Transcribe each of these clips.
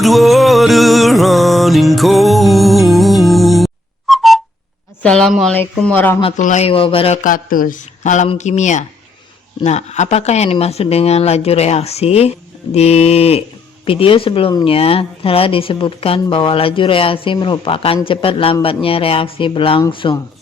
cold water running cold. Assalamualaikum warahmatullahi wabarakatuh. Salam kimia. Nah, apakah yang dimaksud dengan laju reaksi? Di video sebelumnya telah disebutkan bahwa laju reaksi merupakan cepat lambatnya reaksi berlangsung.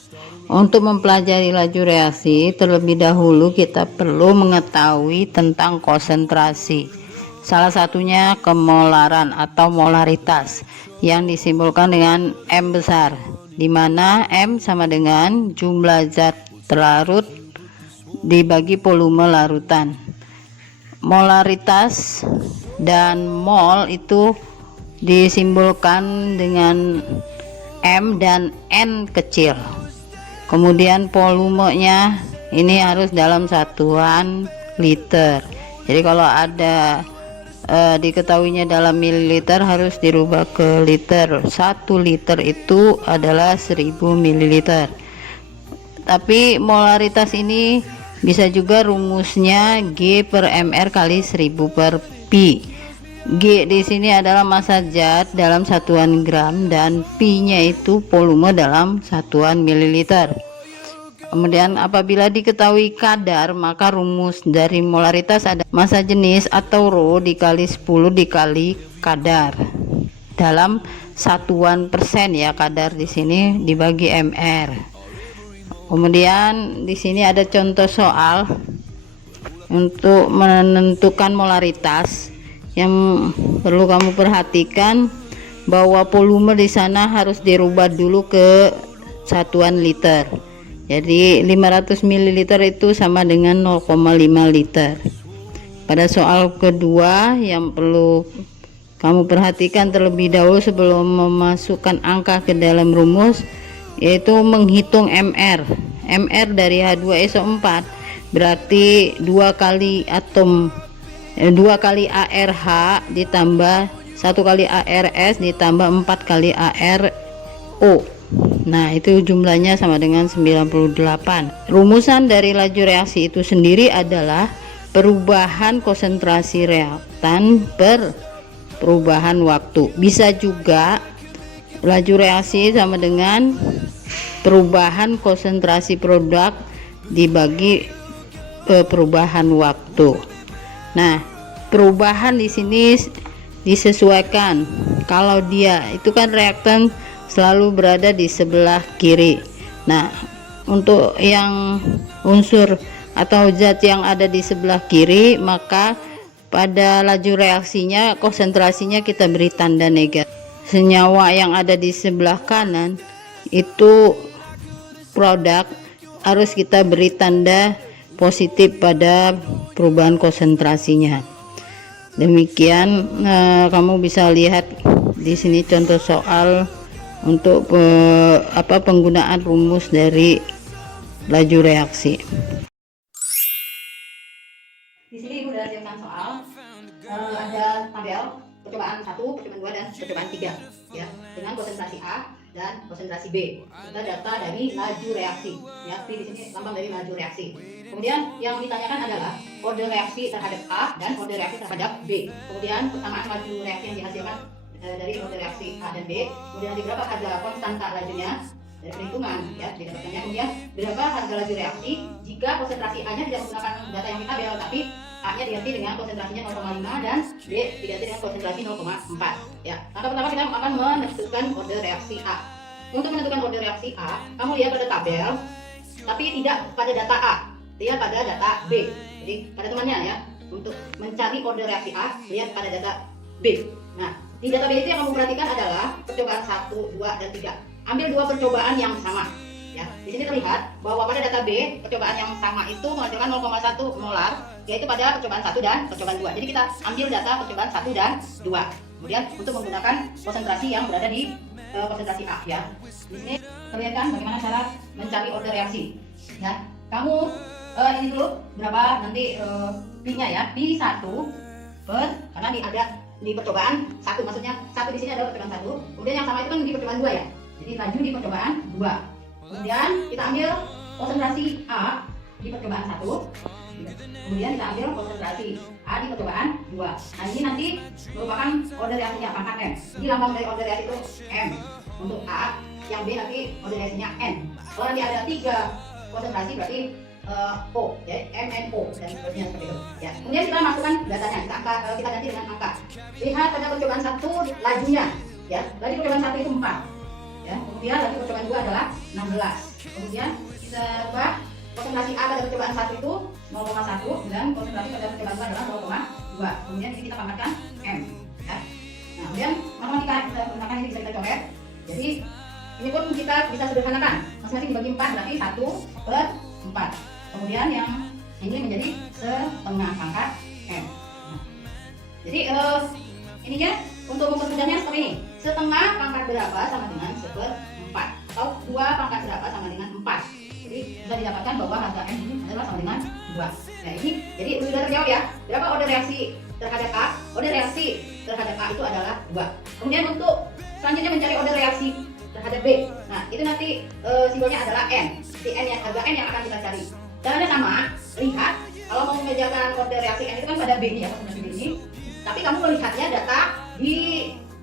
Untuk mempelajari laju reaksi, terlebih dahulu kita perlu mengetahui tentang konsentrasi. Salah satunya kemolaran atau molaritas yang disimbolkan dengan M besar, di mana M sama dengan jumlah zat terlarut dibagi volume larutan. Molaritas dan mol itu disimbolkan dengan M dan N kecil. Kemudian volumenya ini harus dalam satuan liter. Jadi kalau ada diketahuinya dalam mililiter harus dirubah ke liter. 1 liter itu adalah 1000 mililiter. Tapi molaritas ini bisa juga rumusnya G per mR kali 1000 per pi. G di sini adalah massa zat dalam satuan gram dan pi-nya itu volume dalam satuan mililiter. Kemudian apabila diketahui kadar, maka rumus dari molaritas ada massa jenis atau rho dikali 10 dikali kadar dalam satuan persen ya, kadar di sini dibagi mR. Kemudian di sini ada contoh soal untuk menentukan molaritas. Yang perlu kamu perhatikan bahwa volume di sana harus dirubah dulu ke satuan liter. Jadi 500 ml itu sama dengan 0,5 liter. Pada soal kedua yang perlu kamu perhatikan terlebih dahulu sebelum memasukkan angka ke dalam rumus, yaitu menghitung mR. mR dari H2SO4 berarti 2 kali atom 2 kali ARH ditambah 1 kali ARS ditambah 4 kali ARO. Nah, itu jumlahnya sama dengan 98. Rumusan dari laju reaksi itu sendiri adalah perubahan konsentrasi reaktan per perubahan waktu. Bisa juga laju reaksi sama dengan perubahan konsentrasi produk dibagi perubahan waktu. Nah, perubahan di sini disesuaikan. Kalau dia itu kan reaktan selalu berada di sebelah kiri. Nah, untuk yang unsur atau zat yang ada di sebelah kiri, maka pada laju reaksinya konsentrasinya kita beri tanda negatif. Senyawa yang ada di sebelah kanan itu produk harus kita beri tanda positif pada perubahan konsentrasinya. Demikian kamu bisa lihat di sini contoh soal untuk penggunaan rumus dari laju reaksi. Di sini Ibu sudah siapkan soal, ada tabel percobaan 1, percobaan 2 dan percobaan 3 ya, dengan konsentrasi A dan konsentrasi B. Kita data dari laju reaksi ya, P di sini lambang dari laju reaksi. Kemudian yang ditanyakan adalah kode reaksi terhadap A dan kode reaksi terhadap B. Kemudian persamaan laju reaksi yang dihasilkan dari kode reaksi A dan B. Kemudian nanti berapa harga konstanta lajunya dari perhitungan ya didapatkannya. Kemudian berapa harga laju reaksi jika konsentrasi A nya tidak menggunakan data yang kita tabel, tapi A nya diganti dengan konsentrasinya 0,5 dan B diganti dengan konsentrasi 0,4 ya. Langkah pertama kita akan menentukan kode reaksi A. Untuk menentukan kode reaksi A, kamu lihat pada tabel tapi tidak pada data A, lihat pada data B. Jadi pada temannya ya, untuk mencari kode reaksi A lihat pada data B. Nah, di data B itu yang kamu perhatikan adalah percobaan 1, 2 dan 3. Ambil 2 percobaan yang sama ya. Di sini terlihat bahwa pada data B percobaan yang sama itu menghasilkan 0,1 molar, yaitu pada percobaan 1 dan percobaan 2. Jadi kita ambil data percobaan 1 dan 2. Kemudian untuk menggunakan konsentrasi yang berada di konsentrasi A ya. Di sini terlihat kan bagaimana cara mencari order reaksi. Ya, kamu ini dulu berapa nanti pi-nya ya, pi 1 per, karena ada di percobaan 1, maksudnya 1 di sini adalah percobaan 1. Kemudian yang sama itu kan di percobaan 2 ya. Jadi laju di percobaan 2. Kemudian kita ambil konsentrasi A di percobaan 1 Kemudian kita ambil konsentrasi A di percobaan 2. Nah ini nanti merupakan order reaksinya pangkat M. Jadi lambang dari order reaksi itu M untuk A, yang B nanti order reaksinya N. Kalau nanti ada 3 konsentrasi berarti O, ya, M, N, O dan seterusnya seperti itu. Ya. Kemudian kita masukkan datanya, kita ganti dengan angka. Lihat pada percobaan 1 lajunya, ya. Laju percobaan 1 itu 4. Ya. Kemudian laju percobaan 2 adalah 16. Kemudian kita ubah konsentrasi A pada percobaan 1 itu 0,1 dan konsentrasi pada percobaan 2 adalah 0,2. Kemudian ini kita pangkatkan M, ya. Nah, kemudian matematika kita gunakan ini bisa kita coret. Jadi ini pun kita bisa sederhanakan. Masing-masing dibagi 4 berarti 1/4. Kemudian yang ini menjadi setengah pangkat M. Nah, jadi ininya untuk mempermudahnya seperti ini. Setengah pangkat berapa sama dengan 1/4, atau 2 pangkat berapa sama dengan 4. Jadi bisa didapatkan bahwa harga M ini adalah sama dengan 2. Nah ini jadi sudah terjawab ya. Berapa order reaksi terhadap A? Order reaksi terhadap A itu adalah 2. Kemudian untuk selanjutnya mencari order reaksi terhadap B. Nah itu nanti simbolnya adalah N. Si N yang harga N yang akan kita cari. Caranya sama. Lihat kalau mau membedakan order reaksi N itu kan pada B ini ya, konsentrasi B ini. Tapi kamu melihatnya data di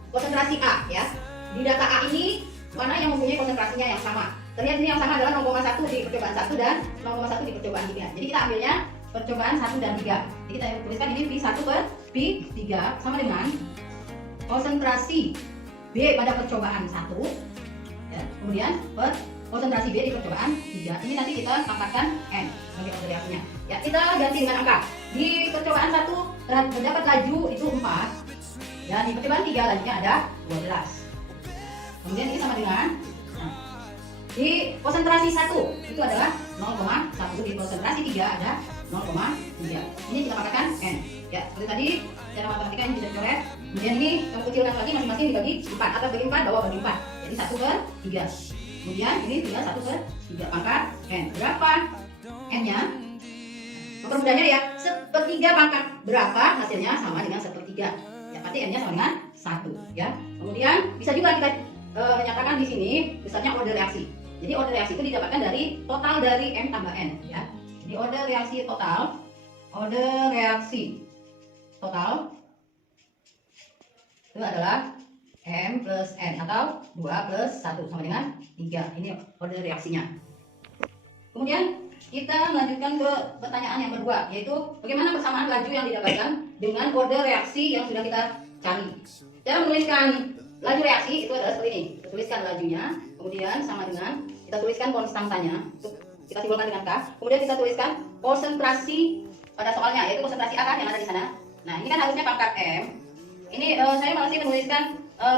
konsentrasi A ya. Di data A ini mana yang mempunyai konsentrasinya yang sama. Terlihat ini yang sama adalah 0,1 di percobaan 1 dan 0,1 di percobaan 3. Jadi kita ambilnya percobaan 1 dan 3. Jadi kita tuliskan ini P1/P3 sama dengan konsentrasi B pada percobaan 1 ya. Kemudian konsentrasi B di percobaan 3. Ini nanti kita pangkatkan N sebagai order reaksinya. Ya, kita ganti dengan angka. Di percobaan 1 terdapat laju itu 4 dan di percobaan 3 lajunya ada 12. Kemudian ini sama dengan di konsentrasi 1 itu adalah 0,1, di konsentrasi 3 ada 0,3. Ini kita pangkatkan N. Ya, seperti tadi cara matematika ini bisa dicoret. Kemudian ini kamu kecilkan lagi masing-masing dibagi 4 atau bagi 4 bawah bagi 4. Jadi 1/3. Kemudian ini tinggal 1/3 pangkat N. Berapa N-nya? Mempermudahnya ya, 1/3 pangkat berapa hasilnya sama dengan 1/3. Ya, pasti N-nya sama dengan 1 ya. Kemudian bisa juga kita menyatakan di sini besarnya order reaksi. Jadi order reaksi itu didapatkan dari total dari M tambah N ya. Jadi order reaksi total itu adalah M plus N atau 2 plus 1 sama dengan 3. Ini order reaksinya. Kemudian kita melanjutkan ke pertanyaan yang kedua, yaitu bagaimana persamaan laju yang didapatkan dengan order reaksi yang sudah kita cari. Cara menuliskan laju reaksi itu adalah seperti ini. Kita tuliskan lajunya, kemudian sama dengan kita tuliskan konstantanya, kita simbolkan dengan K. Kemudian kita tuliskan konsentrasi pada soalnya, yaitu konsentrasi A kan yang ada di sana. Nah ini kan harusnya pangkat M. Ini saya masih menuliskan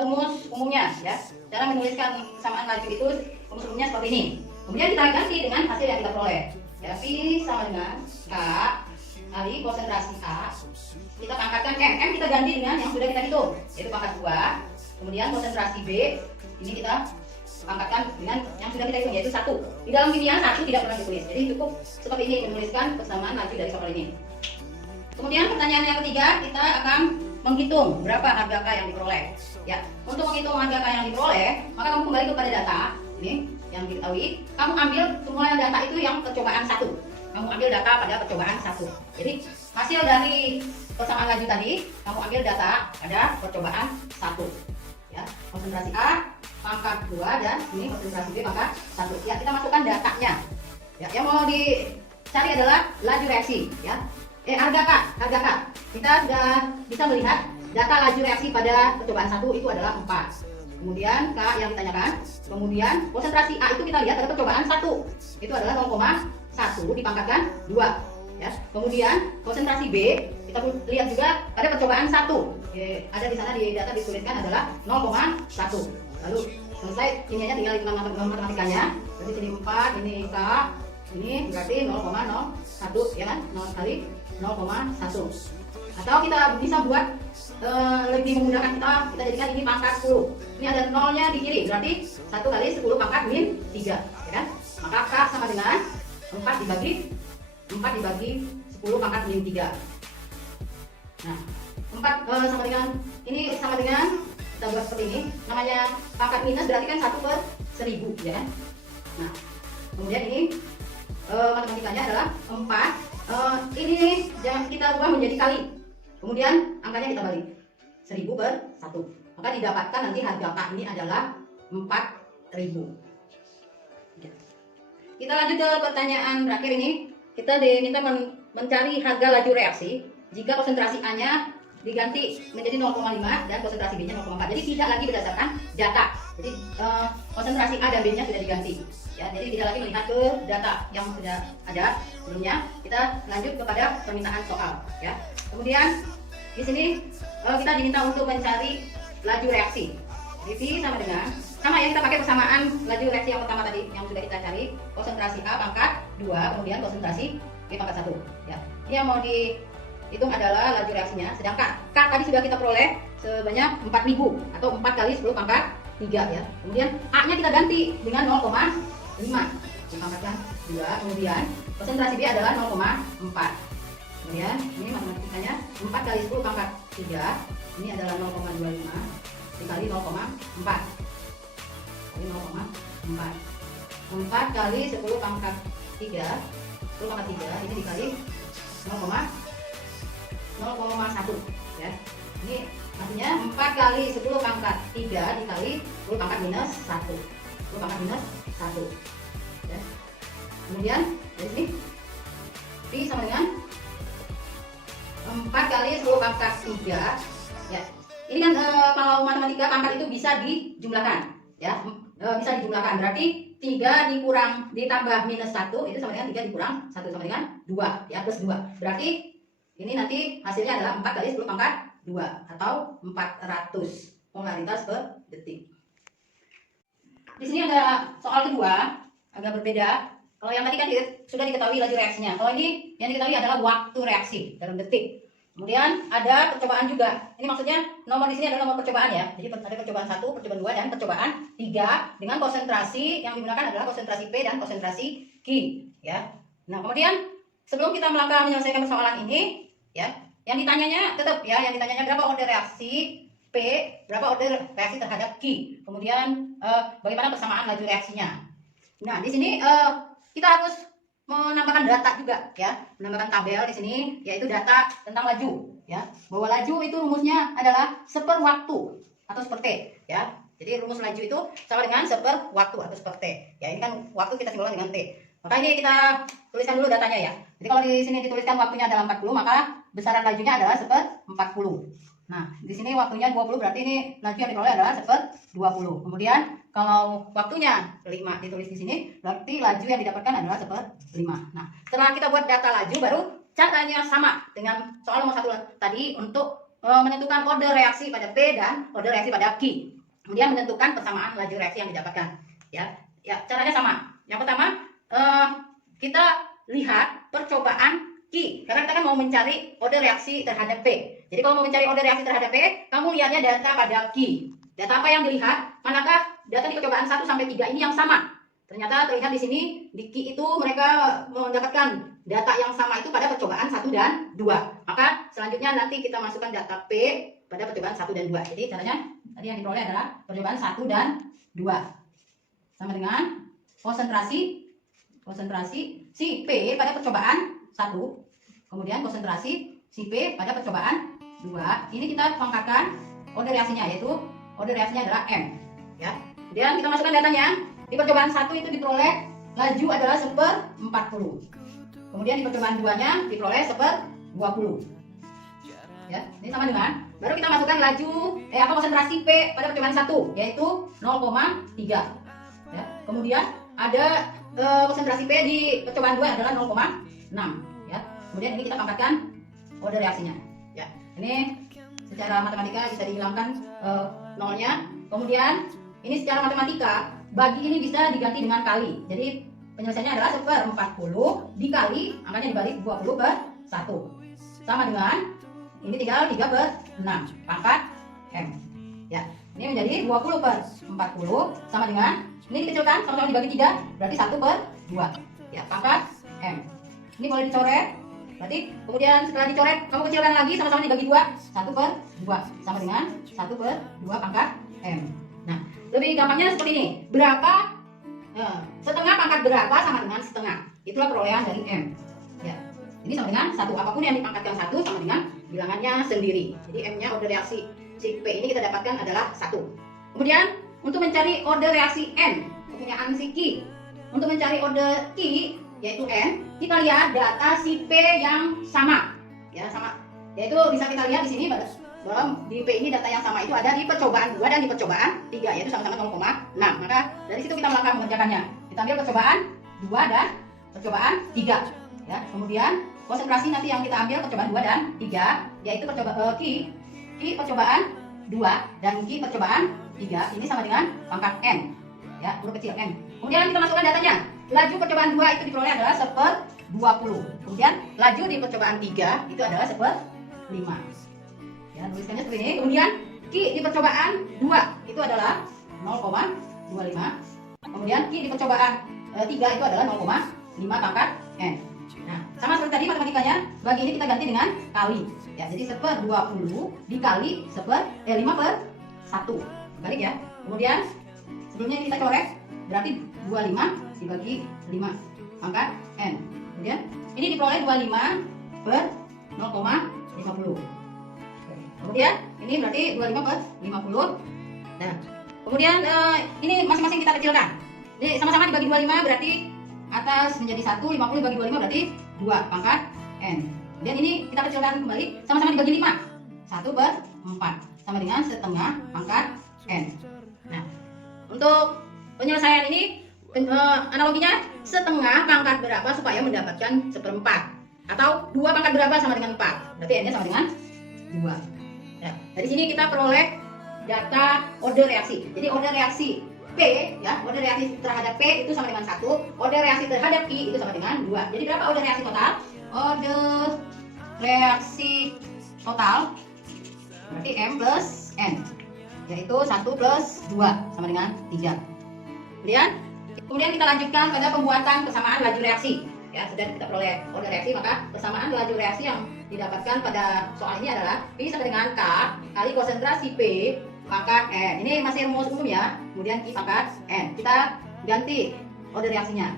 rumus umumnya ya. Cara menuliskan persamaan laju itu rumus umumnya seperti ini. Kemudian kita ganti dengan hasil yang kita peroleh. Ya, P sama dengan K kali konsentrasi A. Kita pangkatkan M. M kita ganti dengan yang sudah kita hitung, yaitu pangkat 2. Kemudian konsentrasi B ini kita pangkatkan dengan yang sudah kita hitung, yaitu 1. Di dalam kimia 1 tidak pernah ditulis. Jadi cukup seperti ini menuliskan persamaan laju dari soal ini. Kemudian pertanyaan yang ketiga, kita akan menghitung berapa harga K yang diperoleh. Ya, untuk menghitung harga K yang diperoleh, maka kamu kembali kepada data ini yang diketahui. Kamu ambil semua data itu yang percobaan 1. Kamu ambil data pada percobaan 1. Jadi hasil dari persamaan laju tadi, kamu ambil data pada percobaan 1. Ya, konsentrasi A pangkat 2 dan ini konsentrasi B pangkat 1. Ya, kita masukkan datanya. Ya, yang mau dicari adalah laju reaksi. Ya, harga K. Kita sudah bisa melihat data laju reaksi pada percobaan 1 itu adalah 4. Kemudian K yang ditanyakan. Kemudian konsentrasi A itu kita lihat pada percobaan 1 itu adalah 0,1 dipangkatkan 2. Ya. Kemudian konsentrasi B kita lihat juga pada percobaan 1. Ada di sana di data dituliskan adalah 0,1. Lalu selesai kimianya tinggal hitungan matematikanya. Berarti sini 4, ini K, ini berarti 0,01 ya kan? 0 kali 0,1. Atau kita bisa buat lebih memudahkan, kita jadikan ini pangkat 10. Ini ada nolnya di kiri, berarti 1 kali 10 pangkat min 3 ya kan? Maka K sama dengan 4 dibagi 10 pangkat min 3. Nah, 4 sama dengan ini sama dengan, kita buat seperti ini, namanya pangkat minus berarti kan 1/1000 ya kan? Nah, kemudian ini matematikanya adalah 4 Ini jangan kita ubah menjadi kali, kemudian angkanya kita balik 1000 per 1, maka didapatkan nanti harga K ini adalah 4000. Kita lanjut ke pertanyaan terakhir ini. Kita diminta mencari harga laju reaksi jika konsentrasi A nya diganti menjadi 0,5 dan konsentrasi B nya 0,4. Jadi tidak lagi berdasarkan data. Jadi konsentrasi A dan B nya sudah diganti. Ya, jadi tidak lagi melihat ke data yang sudah ada sebelumnya. Kita lanjut kepada permintaan soal. Ya. Kemudian di sini kita diminta untuk mencari laju reaksi. Jadi sama ya, kita pakai persamaan laju reaksi yang pertama tadi yang sudah kita cari, konsentrasi A pangkat 2 kemudian konsentrasi B pangkat 1. Ya. Ini yang mau dihitung adalah laju reaksinya, sedangkan K tadi sudah kita peroleh sebanyak 4000 atau 4 kali 10 pangkat 3 ya. Kemudian A nya kita ganti dengan 0,5 dipangkatkan 2, kemudian konsentrasi B adalah 0,4. Kemudian ini matematikanya 4 kali 10 pangkat 3 ini adalah 0,25 dikali 0,4 kali 0,4. 4 kali 10 pangkat 3 ini dikali 0,1 ya. Ini artinya 4 kali 10 pangkat 3 dikali 10 pangkat minus 1 ya. Kemudian dari sini P sama dengan 4 kali 10 pangkat 3 ya. Ini kan kalau matematika pangkat itu bisa dijumlahkan ya, bisa dijumlahkan, berarti 3 ditambah minus 1 itu sama dengan 3 dikurang 1 sama dengan 2 ya, plus 2. Berarti ini nanti hasilnya adalah 4 kali 10 pangkat 2 atau 400 molaritas per detik. Di sini ada soal kedua, agak berbeda. Kalau yang tadi kan sudah diketahui laju reaksinya. Kalau ini yang diketahui adalah waktu reaksi dalam detik. Kemudian ada percobaan juga. Ini maksudnya nomor di sini adalah nomor percobaan ya. Jadi ada percobaan 1, percobaan 2 dan percobaan 3 dengan konsentrasi yang digunakan adalah konsentrasi P dan konsentrasi Q ya. Nah, kemudian sebelum kita melangkah menyelesaikan persoalan ini ya, yang ditanyanya tetap ya, yang ditanyanya berapa order reaksi P, berapa order reaksi terhadap Q. Kemudian bagaimana persamaan laju reaksinya. Nah, di sini kita harus menambahkan data juga ya, menambahkan tabel di sini yaitu data tentang laju ya, bahwa laju itu rumusnya adalah seper waktu atau seper T ya. Jadi rumus laju itu sama dengan seper waktu atau seper T ya. Ini kan waktu kita simbolkan dengan T, maka ini kita tuliskan dulu datanya ya. Jadi kalau di sini dituliskan waktunya adalah 40, maka besaran lajunya adalah seper 40. Nah, di sini waktunya 20, berarti ini laju yang diperoleh adalah seper 20. Kemudian kalau waktunya 5 ditulis di sini, berarti laju yang didapatkan adalah seper 5. Nah, setelah kita buat data laju, baru caranya sama dengan soal nomor 1 tadi untuk menentukan order reaksi pada P dan order reaksi pada Q. Kemudian menentukan persamaan laju reaksi yang didapatkan. Ya, caranya sama. Yang pertama, kita lihat percobaan Q, karena kita kan mau mencari order reaksi terhadap P. Jadi kalau mau mencari order reaksi terhadap P, kamu lihatnya data pada Q. Data apa yang dilihat? Manakah data di percobaan 1 sampai 3 ini yang sama? Ternyata terlihat di sini di Q itu mereka mendapatkan data yang sama itu pada percobaan 1 dan 2. Maka selanjutnya nanti kita masukkan data P pada percobaan 1 dan 2. Jadi caranya tadi yang diperoleh adalah percobaan 1 dan 2 sama dengan konsentrasi si P pada percobaan 1, kemudian konsentrasi si P pada percobaan 2. Ini kita pangkatkan order reaksinya, yaitu order reaksinya adalah M ya. Kemudian kita masukkan datanya. Di percobaan 1 itu diperoleh laju adalah seper 40. Kemudian di percobaan 2-nya diperoleh seper 20. Ya, ini sama dengan, baru kita masukkan laju konsentrasi P pada percobaan 1 yaitu 0,3 ya. Kemudian ada konsentrasi P di percobaan 2 adalah 0,6 ya. Kemudian ini kita pangkatkan order reaksinya ya. Ini secara matematika bisa dihilangkan nolnya. Kemudian ini secara matematika bagi ini bisa diganti dengan kali. Jadi penyelesaiannya adalah seper 40 dikali angkanya dibalik 20 per 1 sama dengan ini tinggal 3 per 6 pangkat M ya. Ini menjadi 20 per 40 sama dengan ini dikecilkan sama-sama dibagi 3 berarti 1 per 2 ya, pangkat M. Ini boleh dicoret, berarti kemudian setelah dicoret kamu kecilkan lagi sama-sama dibagi 2, 1 per 2 sama dengan 1 per 2 pangkat M. Nah, lebih gampangnya seperti ini, berapa setengah pangkat berapa sama dengan setengah, itulah perolehan dari M ya. Ini sama dengan 1. Apapun yang dipangkatkan 1 sama dengan bilangannya sendiri. Jadi M-nya order reaksi si P ini kita dapatkan adalah 1. Kemudian untuk mencari order reaksi N, kepunyaan si Q. Untuk mencari order Q yaitu N, kita lihat data si P yang sama. Ya, sama. Yaitu bisa kita lihat di sini bahwa di P ini data yang sama itu ada di percobaan 2 dan di percobaan 3, yaitu sama-sama 0,6. Maka dari situ kita melangkah mengerjakannya. Kita ambil percobaan 2 dan percobaan 3. Ya, kemudian konsentrasi nanti yang kita ambil percobaan 2 dan 3 yaitu Q percobaan 2 dan Q percobaan 3 ini sama dengan pangkat N. Ya, huruf kecil N. Kemudian kita masukkan datanya. Laju percobaan 2 itu diperoleh adalah 1/20. Kemudian laju di percobaan 3 itu adalah 1/5. Ya, tuliskannya seperti ini. Kemudian Q di percobaan 2 itu adalah 0,25. Kemudian Q di percobaan 3 itu adalah 0,5 pangkat N. Nah, sama seperti tadi matematikanya, bagi ini kita ganti dengan kali. Ya, jadi 1/20 dikali 5/1. Balik ya. Kemudian sebelumnya ini kita coret, berarti 25 dibagi 5 pangkat N. Kemudian ini diperoleh 25/0,50. Kemudian ini berarti 25/50. Nah, kemudian ini masing-masing kita kecilkan. Jadi sama-sama dibagi 25 berarti atas menjadi 1, 50 dibagi 25 berarti 2 pangkat N. Kemudian ini kita kecilkan kembali, sama-sama dibagi 5. 1/4 sama dengan setengah pangkat N. Nah, untuk penyelesaian ini analoginya setengah pangkat berapa supaya mendapatkan 1/4, atau 2 pangkat berapa sama dengan 4, berarti N-nya sama dengan 2. Nah, dari sini kita peroleh data order reaksi. Jadi order reaksi P, ya, order reaksi terhadap P itu sama dengan 1, order reaksi terhadap I itu sama dengan 2. Jadi berapa order reaksi total? Order reaksi total berarti M plus N, yaitu 1 plus 2 sama dengan 3. Kemudian kita lanjutkan pada pembuatan persamaan laju reaksi. Ya, sudah kita peroleh order reaksi, maka persamaan laju reaksi yang didapatkan pada soal ini adalah P sama dengan K kali konsentrasi P pangkat N. Ini masih rumus umum ya. Kemudian Q pangkat N. Kita ganti order reaksinya.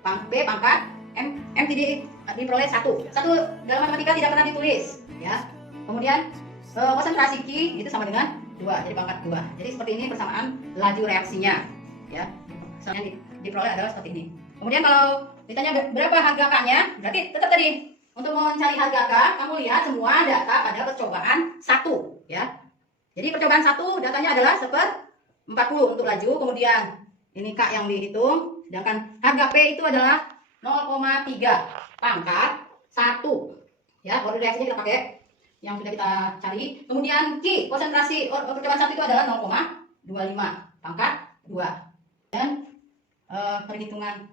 P pangkat M diperoleh 1. 1 dalam matematika tidak pernah ditulis, ya. Kemudian konsentrasi Q itu sama dengan 2, jadi pangkat 2. Jadi seperti ini persamaan laju reaksinya, ya. Yang diperoleh adalah seperti ini. Kemudian kalau ditanya berapa harga K-nya, berarti tetap tadi untuk mencari harga K, kamu lihat semua data pada percobaan 1, ya. Jadi percobaan 1 datanya adalah 1/40 untuk laju, kemudian ini K yang dihitung, sedangkan harga P itu adalah 0,3 pangkat 1. Ya, order reaksinya kita pakai yang sudah kita cari. Kemudian Q, konsentrasi percobaan 1 itu adalah 0,25 pangkat 2. Dan perhitungan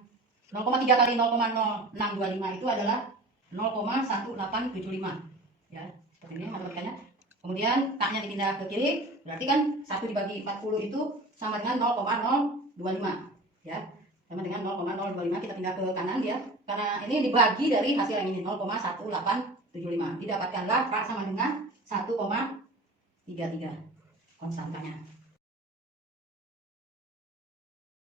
0,3 kali 0,0625 itu adalah 0,1875. Ya, seperti ini matematikanya. Kemudian K-nya dipindah ke kiri, berarti kan 1 dibagi 40 itu sama dengan 0,025. Ya, sama dengan 0,025, kita pindah ke kanan ya. Karena ini dibagi dari hasil yang ini 0,1875. Didapatkanlah K sama dengan 1,33 konstantanya.